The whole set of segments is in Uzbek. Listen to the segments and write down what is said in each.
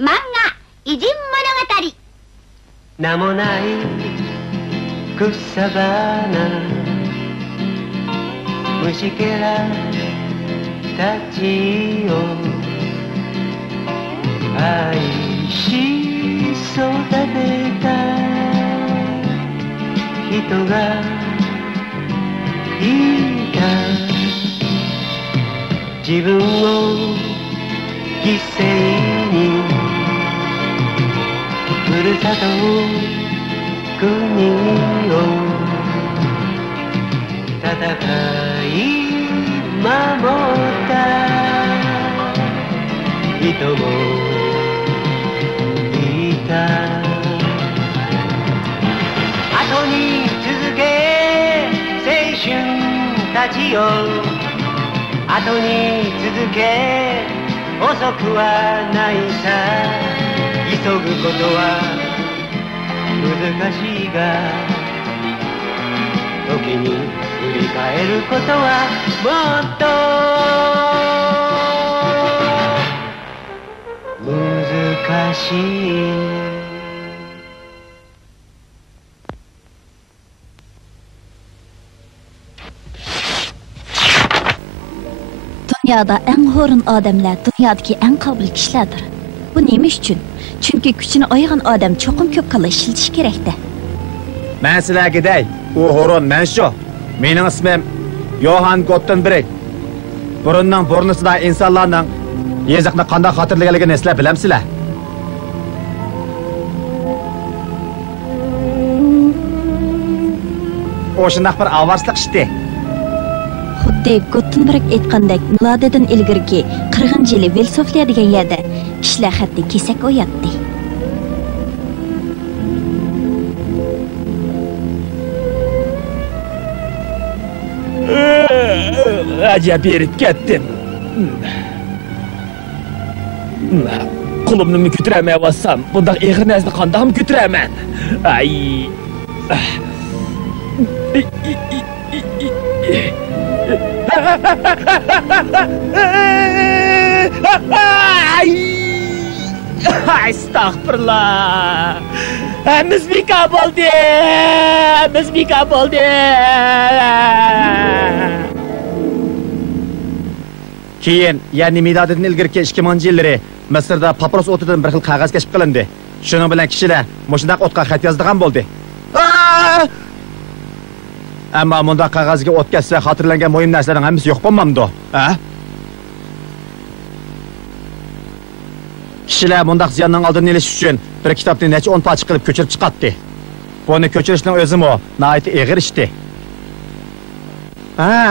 漫画偉人物語。名もない草花虫けらたちを愛し育てた人がいた。自分を犠牲にふるさと国を戦い守った人もいた。後に続け青春たちよ、後に続け遅くはないさ。急ぐことは難しいが、時に振り返ることはもっと難しい。Dünyada en horun adamlar dünyadaki en kabil kişilerdir. Bu neymiş için? Çünkü gücünü ayıran adam çokum köp kala işletiş gerekti. Ben sizler gidey. O horun men şu. Mening ismim Johann Gutenberg. Burunning burnusida insonlarning yeziqni qanday xotirlaganligini sizlar bilamsizlar? O shunday bir avvarslik ishdi. Xuddi Gutenberg aytgandek, milodidan ilgirki 40-yili Velsofiya degan yerda kishilar xatni kesak o'yatdi. Acaba erib ketdim. Qo'limni ko'taramay olsam, bunday ig'ir narsani qanday ko'taraman? Ay. Estağfurullah. Mizmika bo'ldi. Mizmika bo'ldi. Keyin, ya'ni milodidan ilgirki 2000-yillari Misrda papirus o'tidan bir xil qog'oz kashf qilindi. Shuning bilan kishilar mushundaq o'tga xat yozadigan bo'ldi. Ammo bunda qog'ozga o't ketsa xotirlangan muhim narsalarning hammasi yo'q bo'lmamdi, ha? Kishilar bundaq ziyonning oldini olish uchun bir kitobni necha 10 parcha qilib ko'chirib chiqatdi. Buni ko'chirishning o'zimi nihoyat ig'ir ishdi.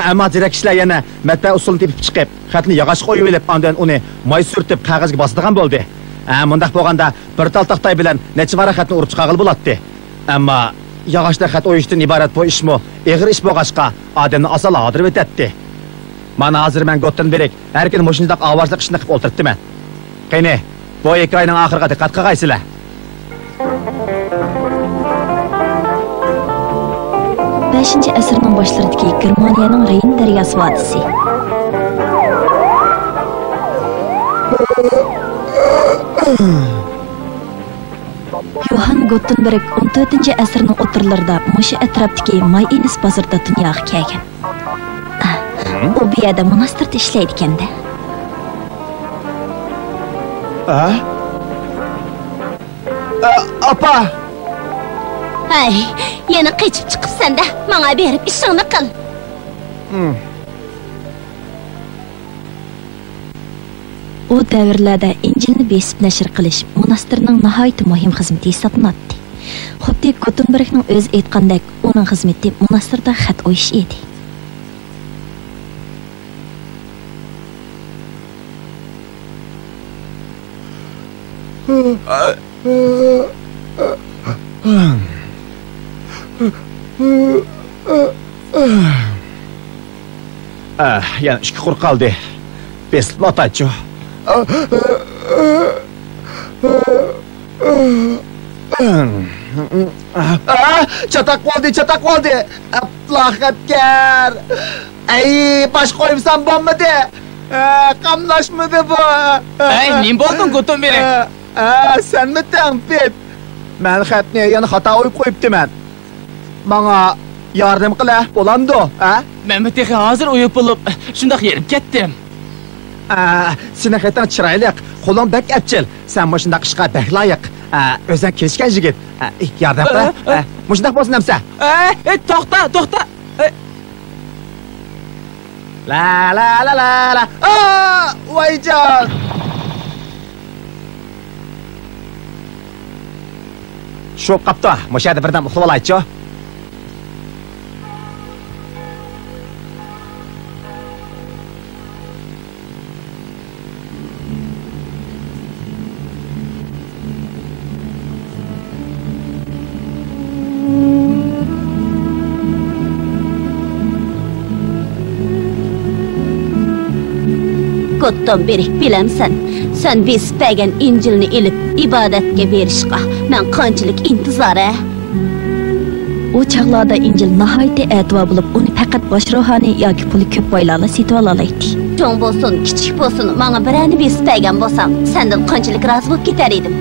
Ammo direkt kishilar yana matbaa usulini tepib chiqib, xatni yog'och qo'yib olib, ondan uni moy surtib qog'ozga bosadigan bo'ldi. Bundaq bo'lganda bir tal taqtay bilan necha varaq xatni urib chiqarg'il bo'ladi. Ammo yog'ochda xat o'yishdan iborat bu ishmi ig'ir ish bo'lg'achqa odamni asal odirib o'tadi. Mana hozir men Gutenberg har kun mushundaq ovozliq ishni qilib o'tiribman. Qani, bu hikoyaning oxiriga diqqat qilgaysizlar. 5-chi asrning boshlaridagi Germaniyaning Reyn daryosi vodiysi. Johann Gutenberg 14-chi asrning o'tirlarida mushu atrofdagi Mayines bozorida dunyoga kelgan. U bu yerda monastirda ishlaydi ekanda. Apa! Ay, yana qechib chiqibsan-da, menga berib ishingni qil. O davrlarda Injilni besib nashr qilish monastirning nihoyat muhim xizmati hisoblanadi. Xuddi Gutenbergning o'zi aytgandek, uning xizmati monastirda xat o'yish edi. Yana 2 qur qoldi. Besib otaychi. Çatak oldu. Aplakatker. Ay, baş koyumsan bomba de. Kamlaşmadı bu. Ay, nim boldun Gutenberg? Sen mi tempit? Ben xatni yana xata oyup qo'yibdiman. Bana yardım qila, bo'lamdi, ha? Men bu texi hozir uyup bo'lib, shundoq yerib ketdim. Seni xatan chiroyli, qo'ling bak apchil. Sen mushundaq ishqa bak loyiq. O'zing kelishgan yigit. Yardım qila. Mushundaq bo'lsin hamsa. To'xta. La. Voyjon. Shu qapta, mushada birdan uxlab olaychi. Kotdan beri bilemsen, sen biz pegen İncilni ilip ibadetke berişqa, men qanchalik intizara. O çağlarda İncil nahayeti etibar bulup, onu fakat boş ruhani yoki puli ko'p boylarla setib olalaydi. Çoğun bolsun, kichik bolsun, bana birani biz pegen bolsam, senden qanchalik razı bo'lib ketar edim.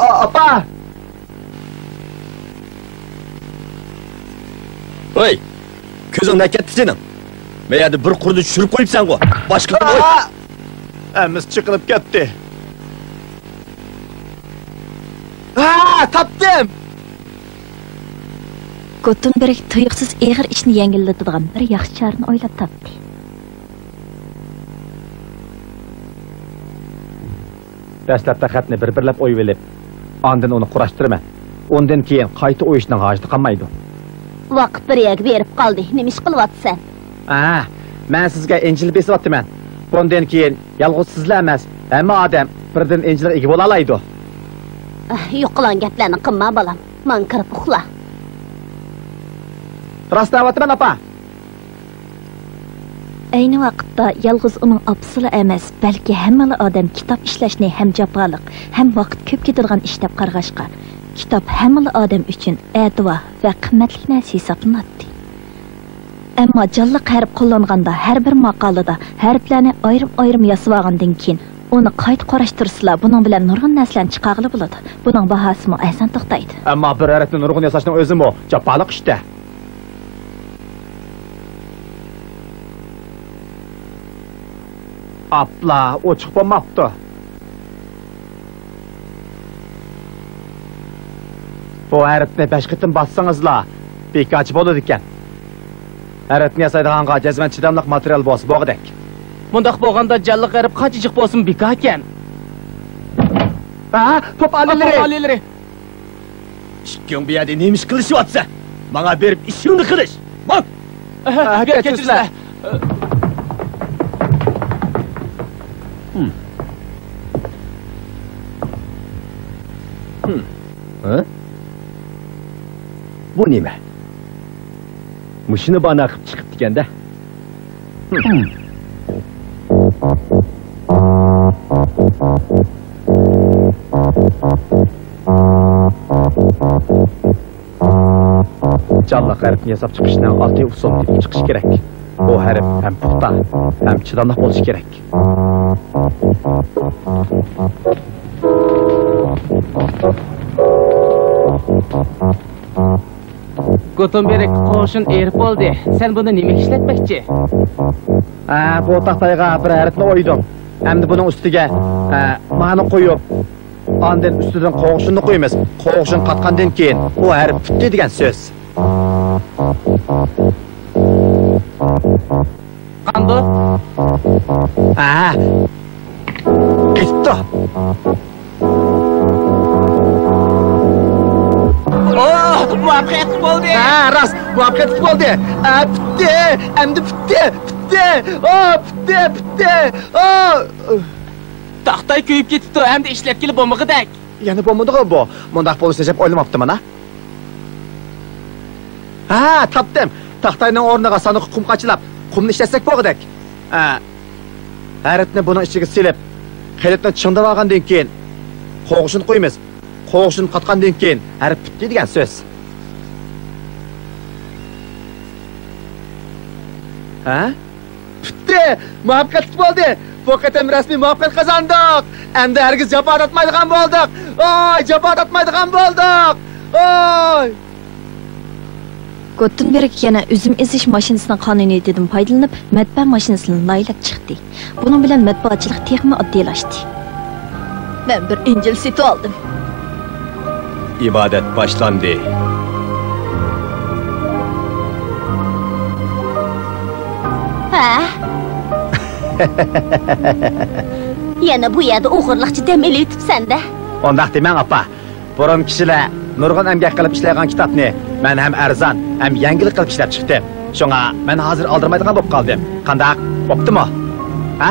Apa! Oy! Ko'zing nakatdi sening. Meyada bir qurni tushirib qo'yibsan ku. Boshqa qo'y. Amiz chiqilib ketdi. Topdim! Gutenberg tuyuqsiz eg'ir ishni yengillatadigan bir yaxshi chorani o'ylab topdi. Dastlabda xatni bir-birlab o'yib, ondan uni qurashtirma. Ondan keyin qayta o'yishning hojati qolmaydi. Vaqt bir yak berib qoldi. Nima ish qilyapsan? Men sizga Injil besyapman. Bundan keyin yolg'iz sizlar emas, hamma odam birdan Injilga ega bo'la oladi. Yo'qlan gaplarni qilma bolam. Men kirib uxla. Rostlayapman apa. Ayni vaqtda yolg'iz uning opsili emas, balki hamma odam kitob ishlashni ham jafoliq, ham vaqt ko'p ketadigan ish deb qarg'ashqa. Kitob hamma odam uchun ativa va qimmatli narsa hisoblanadi. Ammo jonliq harf qo'llanganda har bir maqolada harflarni ayrim yasab olgandan keyin uni qayta qarashtirsizlar, buning bilan nurg'un narsalarni chiqarg'ili bo'ladi. Buning bahosimi asan to'xtaydi. Ammo bir harfni nurg'un yasashning o'zimi jafoliq ishda. Apla, o chiqib bo'lmabdi. Bu harfni 5 qitim bassangizlar, bekachi bo'ladi ekan. Harfni yasaydiganga jazman chidamliq material bo'lsa bo'g'dak. Bundaq bo'lganda jalliq harf qanchalik bo'lsin beka ekan. Top alilari. Ikking bu yerda nima ish qilishyapsa? Menga berib ishingni qilish. Bak. Kechirsizlar. Bu nima? Mushini bana qilib chiqib deganda. Jonliq harfni yasab chiqishdan oddiy usul deb chiqish kerak. Bu harf ham puxta, ham chidamli bo'lishi kerak. Gutenberg qo'shin erib oldi. Sen buni nima ishlatmoqchi? Bu taxtayga bir harfni o'ydim. Hamda buning ustiga ma'ni qo'yib, ondan ustidan qo'shimni qo'yamiz. Qo'shim qatgandan keyin bu harf bitdi degan so'z. Qanday? Bitti. Muvaffaqiyat bo'ldi. Rost, muvaffaqiyat bo'ldi. Bitti, endi bitti. Bitti. Taxtay kuyib ketibdi, hamda ishlatkili bo'lmagidak. Yana bo'lmadi-ku bu. Mundaq bo'lsa deb o'ylamabdim-mana. Topdim. Taxtayning o'rniga saniq qum qachilab, qumni ishlatsak bo'g'dak. Harfni buning ichiga silib, xilitni chingdib olgandan keyin qo'g'ishini qo'ymiz. Qo'g'ishini qatgandan keyin harf bitdi degan so'z. Ha? Bitti. Muvaffaqiyat bo'ldi. Bu qatam rasmiy muvaffaqiyat qozondik. Endi hargiz jafo tatmaydigan bo'ldik. Oy, jafo tatmaydigan bo'ldik. Oy! Gutenberg yana üzüm ezish mashinasining qonuniyatidan foydalanib, matbaa mashinasini laylab chiqdi. Buning bilan matbuotchilik texmi oddiylashdi. Men bir Injil setib oldim. İbadet başlandı. Ha? Yana bu yerda o'g'irliqchi dam elitibsan-da. Ondaq demang, apa. Burun kishilar nurg'un emgak qilib ishlagan kitobni men ham arzon, ham yangilik qilib ishlab chiqdim. Shunga men hozir oldirmaydigan bo'lib qoldim. Qandaq? Bo'ptimi? Ha?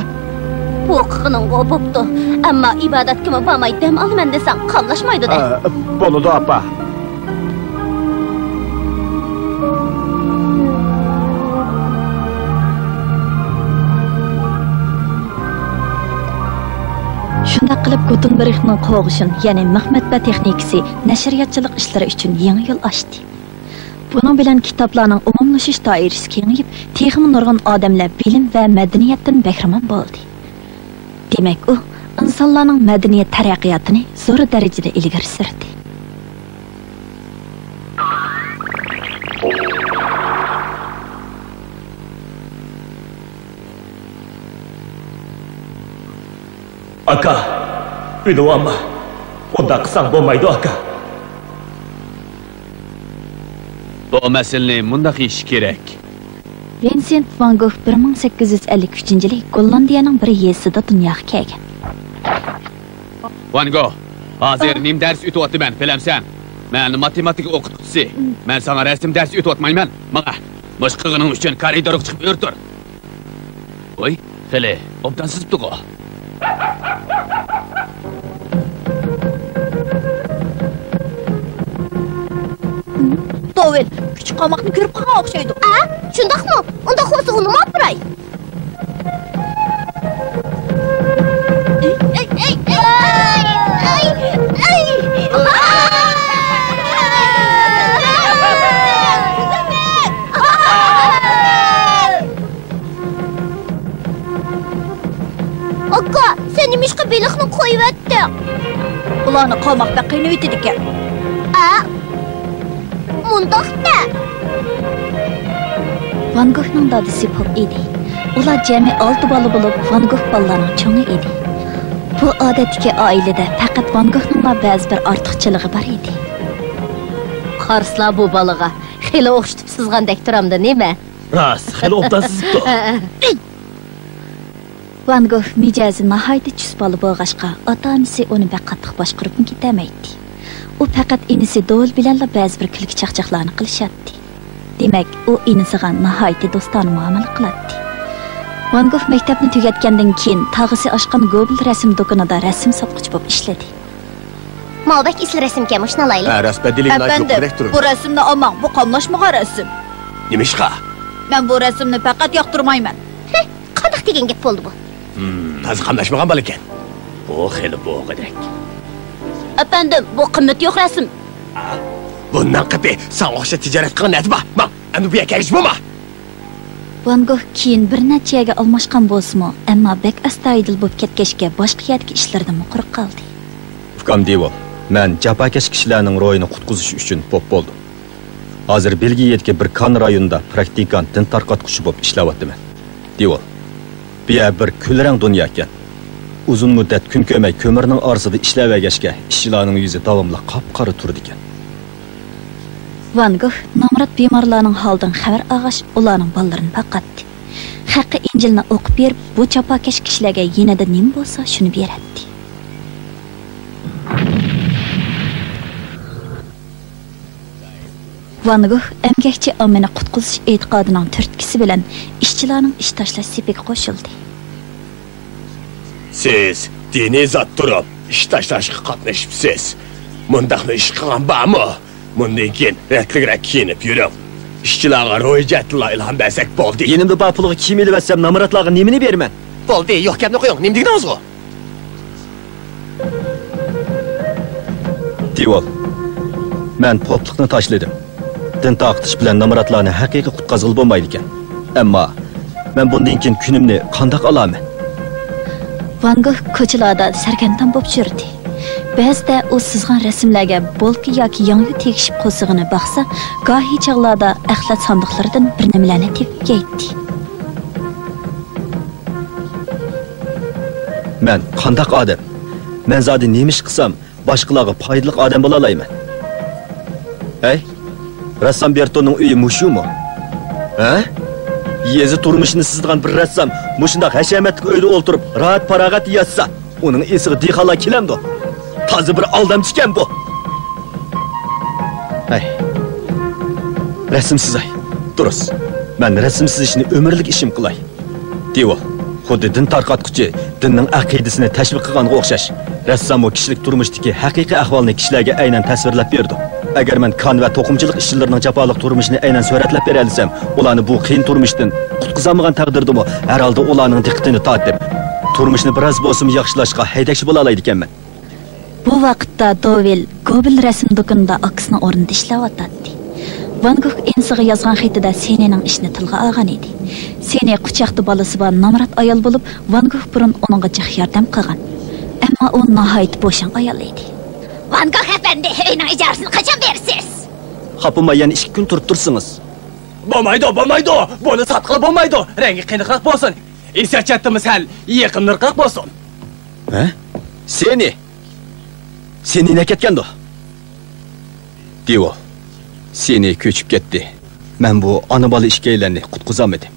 Huquqining bo'pti. Ammo ibodatga bormay dam olaman desang, qamlashmaydi-da. Bo'ladi, apa. Shunday qilib Gutenbergning qo'g'ishin, ya'ni matbaa texnikasi nashriyatchilik ishlari uchun yangi yo'l ochdi. Buning bilan kitoblarning umumlashish doirasi kengayib, texmi nurg'un odamlar bilim va madaniyatdan bahramand bo'ldi. Demak, u insonlarning madaniyat taraqqiyotini zo'r darajada ilgari surdi. Aka, uyda olma. Onda qilsang bo'lmaydi, aka. Bu masalani mundaq yeyish kerak. Vincent van Gogh 1853-yili Gollandiyaning bir yezida dunyoga kelgan. Van Gogh, hozir nim dars o'tyapman, bilamsan? Men matematika o'qituvchisi. Men sana rasm darsi o'tyapman. Mana, boshqaning uchun koridorga chiqib o'rtir. Voy, qile, obdan sizibdi-ku. Tovel, küçük qamoqni ko'rib qolgan o'xshaydi. A? Shundaqmi? Unda xo'sa uni olpiray. Aka, sen nimishqa beliqni qo'yibdi? Ularni qamoqda qiynab yetdi ekan. A? Mundaqda. Van Goghning dadasi pop edi. Ular jami 6 bola bo'lib, Van Gogh bolalarning cho'ngi edi. Bu odatdagi oilada faqat Van Goghning ba'zi bir ortiqchiligi bor edi. Qarsla bu balaga xili o'xshatib sizgandek turamda, nima? Ras, xili obdan sizibdi. Van Gogh mijozi nihoyatda chus bola bo'lg'ashqa, ota-onasi uni qattiq boshqarib ketamaydi. U faqat inisi Do'l bilanla ba'zi bir kulgi chaqchaqlarni qilishadi. Demak, u inisiga nihoyatda do'stona muomala qiladi. Van Gogh maktabni tugatgandan keyin tag'isi ochgan Gobel rasm do'konida rasm sotquchi bo'lib ishladi. Malbek isli rasmga mushna layli. Rasmadilikni yo'q kerak turib. Bu rasmni olmang, bu qamlashmagan rasm. Nimishqa? Men bu rasmni faqat yoqtirmayman. Qanday degan gap bo'ldi bu? Tazi qamlashmagan bo'l ekan. Bu xili bo'g'idek. Efendim, bu qimmat yo'q rasm. Bundan qati, sen o'sha tijorat qilgan netma. Ma, endi bu yerga kelish bo'lma. Van Gogh keyin bir necha yerga almashgan bo'lsa-mu, ammo bek astoydil bo'lib ketgachga boshqa yerdagi ishlardan quruq qoldi. Ukam Devol, men jafokash kishilarning ro'yini qutqizish uchun pop bo'ldim. Hozir Belgiyadagi bir kan rayonida praktikant tin tarqatquchi bo'lib ishlayapman. Devol, bu yer bir kulrang dunyo ekan. Uzun muddat kun ko'may ko'mirning orasida ishlayvergachga ishchilarning yuzi davomli qop-qora turdi ekan. Van Gogh nomrod bemorlarning holidan xabar olg'ach, ularning bolalarini boqatdi. Haqqi Injilni o'qib berib, bu chapokash kishilarga yanada nima bo'lsa, shuni beradi. Van Gogh emgakchi ommani qutqizish e'tiqodining turtkisi bilan ishchilarning ish tashlash sepiga qo'shildi. Siz diniy zot turib, ish tashlashga qatnashibsiz. Mundaqni ish qilgan bormi? Bundan keyin ratlirak kiyinib yuring. İşçilarga ro'yjatla ilhom bersak bo'ldi. Yenimda bor pulga kiyim elib olsam, namoratlarga nimani berman? Bo'ldi, yo'q gapni qo'ying. Nima deganingiz-ku? Devol, men poplikni tashladim. Din taqtish bilan namoratlarni haqiqiy qutqazib bo'lmaydi ekan. Ammo men bundan keyin kunimni qandoq olaman? Van Gogh ko'chalarda sarkantam bo'lib yurdi. Ba'zida u sızgan rasmlarga bolka yoki yangi tegishib qo'sig'ini baqsa, gohi chog'larda axlat sandiqlaridan bir nimalarni tepib ketdi. Men qandoq odam? Men zodi nima ish qilsam, boshqalarga foydali odam bo'la olayman. Hey, rassom Bertoning uyi mushumi? Ha? Yezi turmushini sizdigan bir rassom mushundaq hashamatli uyda o'ltirib, rahat farog'at yotsa, uning esiga dixala kelamdi. Toza bir aldamchi ekan bu. Hey. Rasmsiz ay. Durust. Men rasmsiz ishni umrlik ishim qilay. Devol, xuddi din tarqatquchi dinning aqidasini tashviq qilganga o'xshash. Rassom o kishilik turmushdagi haqiqiy ahvolni kishilarga aynan tasvirlab berdi. Agar men kon va to'qimchilik ishchilarining jafoliq turmushini aynan suratlab bera olsam, ularni bu qiyin turmushdan qutqizamagan taqdirdimi, har holda ularning diqqatini tortib, turmushni biroz bo'lsin yaxshilashga haydakchi bo'la oladi ekanman. Bu vaqtda Dovel Gobel rasm do'konida aksini o'rnida ishlayotdi. Van Gogh ensiga yozgan xatida Senening ishini tilga olgan edi. Sene quchoqda bolasi bor namrat ayol bo'lib, Van Gogh burun uningga jiq yordam qilgan. Ammo u nihoyat bo'shan ayol edi. Van Gogh efendi, uyning ijarasini qachon berasiz? Xapimay yana 2 kun turib tursingiz. Bo'lmaydi. Buni satqil bo'lmaydi. Rangi qiyinroq bo'lsin. Esachatimiz hal yaqinroq bo'lsin. Ha? Seni ne ketgandi? Devol, seni ko'chib ketdi. Men bu ona bola ishkaylarni qutqizamadim.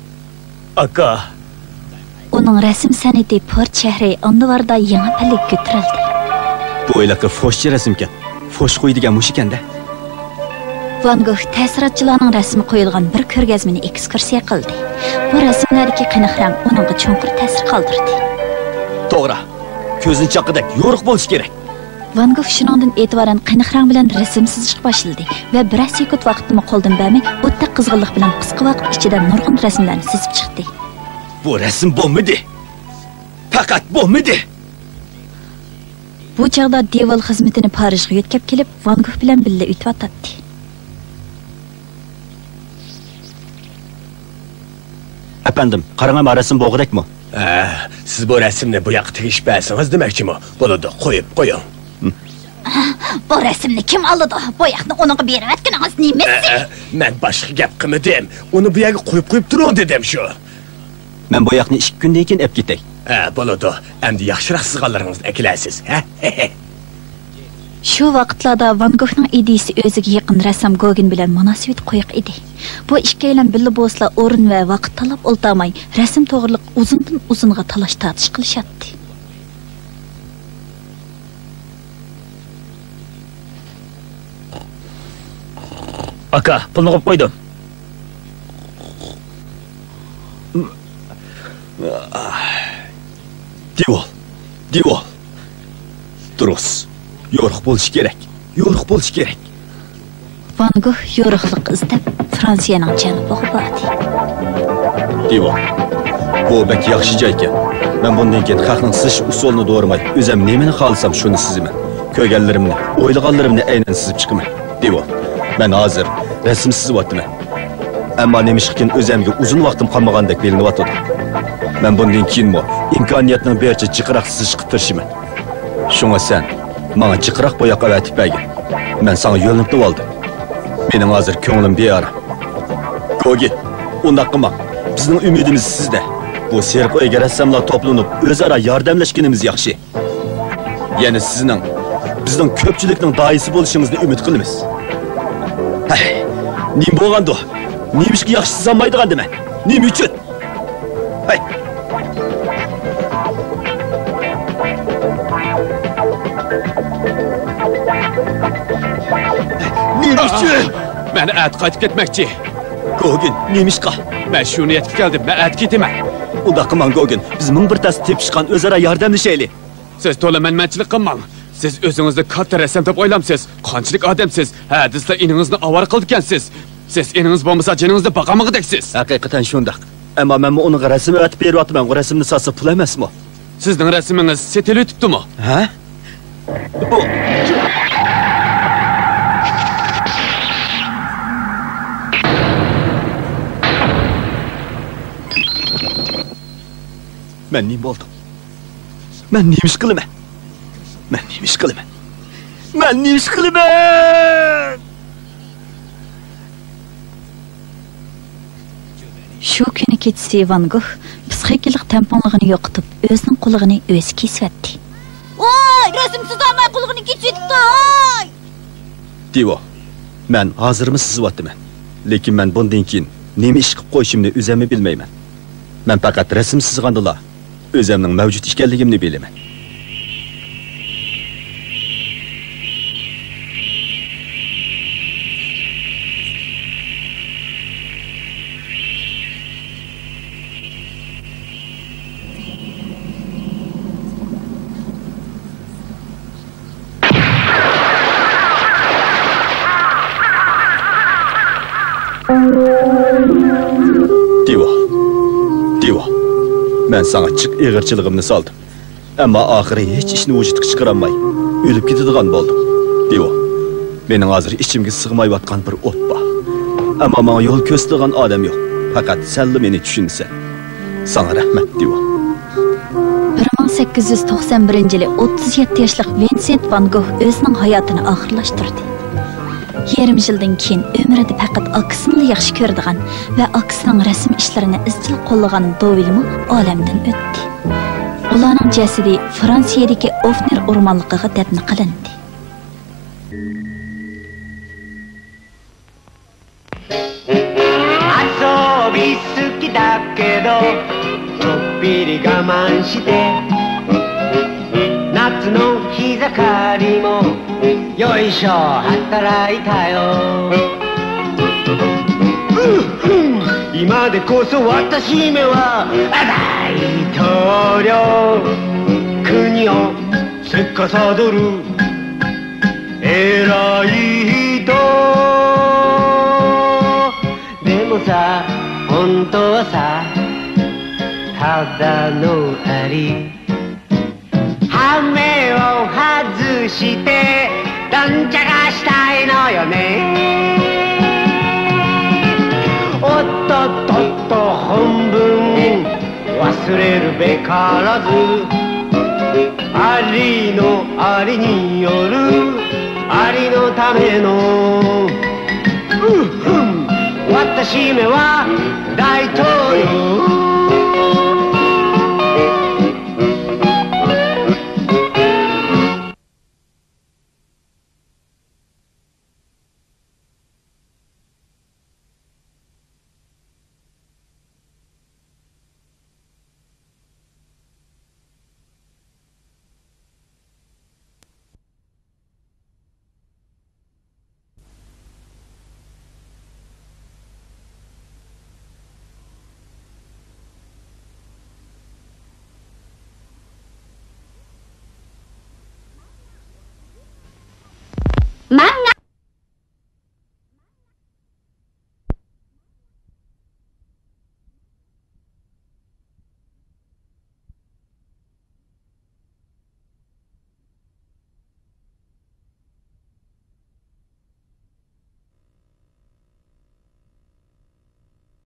Aka. Uning rasm san'ati Port shahri Andivarda yangi pallik ko'tarildi. Bu o'ylaqi foshchi rasmkan. Fosh qo'ydigan mush ekanda. Van Gogh ta'sirotchilarning rasmi qo'yilgan bir ko'rgazmani ekskursiya qildi. Bu rasmlardagi qiniq rang uningga cho'nqir ta'sir qoldirdi. To'g'ri. Ko'zini chaqidek yo'riq bo'lish kerak. Van Gogh shuningdan e'tiboran qiniq rang bilan rasm chizishga boshladi va bir sekund vaqtni qo'ldan bermay, o'ta qizg'inlik bilan qisqa vaqt ichida nurg'un rasmlarni chizib chiqdi. Bu rasm bo'lmadi. Faqat bo'lmadi. Bu chaqda Devol xizmatini Parijga yetkazib kelib, Van Gogh bilan birga o'tib Efendim, qarang rasm bo'g'idakmi? Siz bu rasmni bu yoqqa tegishmaysiz demakchimi? Bo'ladi, qo'ying. Bu rasmni kim oldi? Bu yoqni uningga berib atganingiz nimasi? Men boshqa gap qilmadim. Uni bu yerga qo'yib turing dedim shu. Men bu yoqni 2 kundan keyin olib ketay. Bo'ladi. Endi yaxshiroq sizganlaringizni akilasiz, ha? Shu vaqtlarda Van Goghning ideyasi o'ziga yaqin rassom Gauguin bilan munosabat qo'yiq edi. Bu ikkalan birga bo'lsa o'rin va vaqt talab o'ltamay, rasm to'g'riliq uzundan uzunga talash tortish qilishadi. Aka, pulni qo'yib qo'ydim. Devol. Durust. Yo'riq bo'lish kerak. Van Gogh yo'riqlik izlab Fransiyaning janubiga bordi. Devol. Bu bak yaxshi joy ekan. Men bundan keyin xalqning sizish usulini doğramay, o'zim nimani xohlasam shuni sizaman. Ko'rganlarimni, o'ylaganlarimni aynan sizib chiqaman. Devol. Men hozir rasm sizyapman. Ammo nemishkin o'zimga uzun vaqtim qolmagandek bilinyapti. Men bundan keyin imkoniyatning barcha jiqroq sizishga tirishaman. Shunga sen Bana çıqıraq boyaq əvətib bəgin. Mən sana yolunub oldım. Benim hazır könglim beyara. Gogi, onda qıma. Bizning ümidimiz sizdə. Bu serq o'yga rassamlar toplanıb o'zaro yordamlashganimiz yaxshi. Yani bizning ko'pchilikning doisi bo'lishimizni umid qilamiz. Nim bo'lgandi? Nim ishga yaxshi sizolmaydigan dema. Nim uchun? Hay. Nim uchun? Men at qaytib ketmoqchi. Gogin, nim ishqa? Men shuni yetib keldim. Men at ketaman. Unda qilmang Gogin. Biz ming bir tas tepishgan o'zaro yordamlashaylik. Siz to'la manmanchilik qilmang. Siz o'zingizni katta rasam deb o'ylamsiz. Qanchalik odamsiz? Ha, sizlar iningizni avar qilgansiz. Siz iningiz bo'lmasa jiningizni baqamag'idaksiz. Haqiqatan shundoq. Ammo men uning rasmini aytib beryapman. O rasmni satsa pul emasmi? Sizning rasmingiz setilib o'tibdimi? Ha? Men nima bo'ldim? Men nima ish qilaman? Men nima ish qilaman? Men nima ish qilaman? Shu kuni kechasi Van Gogh psixikalik tamponligini yo'qotib, o'zining qulig'ini o'zi kesibdi. Voy, rasm chizamay qulig'ini kesibdi. Voy! Divo, men hozirmi sizyapman. Lekin men bundan keyin nima ish qilib qo'yishimni o'zimni bilmayman. Men faqat rasm chizgandala o'zimning mavjud ekanligimni bilaman. Divo, men sana çık eğirçiligimni saldım. Ama ahiri hiç işini vücudga chiqaramay, ölüp ketadigan boldim. Divo, mening hozir ichimga sig'mayotgan bir o't bor. Ama menga yo'l ko'rsatadigan odam yo'q. Faqat sen meni tushunsan. Sana rahmat, Divo. 1891-yili 37 yoshli Vincent van Gogh o'zining hayotini oxirlashtirdi. Yarim yildan keyin ömrida faqat akasini yaxshi ko'radigan va akasining rasm ishlarini izchil qo'llagan Dovilmi olamdan o'tdi. Ularning jasadi Fransiyadagi Ofner o'rmonligiga dafn qilindi.よいしょ働いたよ今でこそ私めは大統領国を司る偉い人でもさ本当はさただのアリ羽目を外してどんちゃがしたいのよねおっとっとっと本文忘れるべからずありのありによるありのための私めは大統領漫画